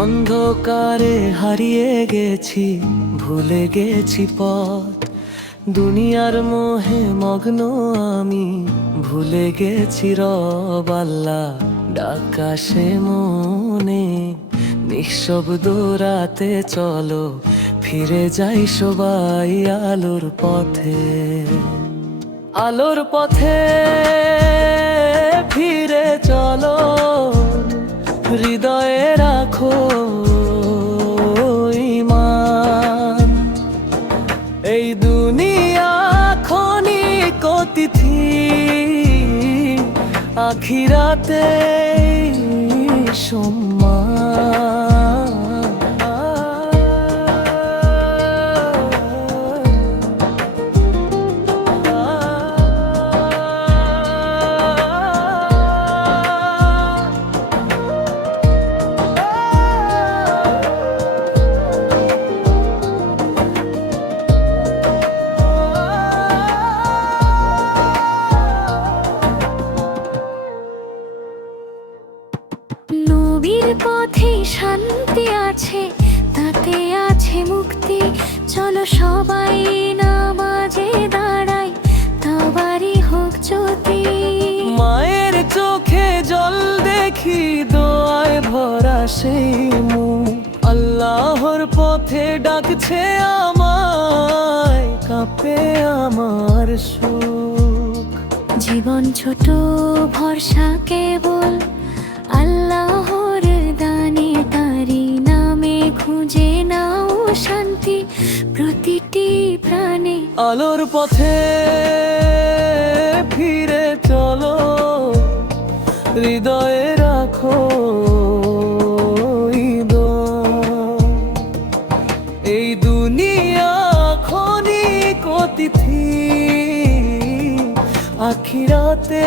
অন্ধকারে হারিয়ে গেছি, ভুলে গেছি পথ। দুনিয়ার মোহে মগ্ন আমি, ভুলে গেছি রব। আল্লাহ ডাকা সে মনে, নিঃশব্দ রাতে চলো ফিরে যাই সবাই আলোর পথে। আলোর পথে ফিরে চলো, হৃদয়ে রাখো ঈমান। এই দুনিয়া ক্ষণিক অতিথি, আখিরাতে সম্মান। নবীর পথে শান্তি আছে, তাতে আছে মুক্তি। চলো সবাই নামাজে দাঁড়াই, তাওবারি হোক জ্যোতি। মায়ের চোখে জল দেখি, দোয়ায় ভরা সেই মুখ। আল্লাহর পথে ডাকছে আমায়, কাঁপে আমার সুখ। জীবন ছোট, ভরসা কেবল আল্লাহর দানে। তারি নামে খুঁজে নাও শান্তি প্রতিটি প্রাণে। আলোর পথে ফিরে চলো, হৃদয়ে রাখো ঈমান। এই দুনিয়া ক্ষণিক অতিথি, আখিরাতে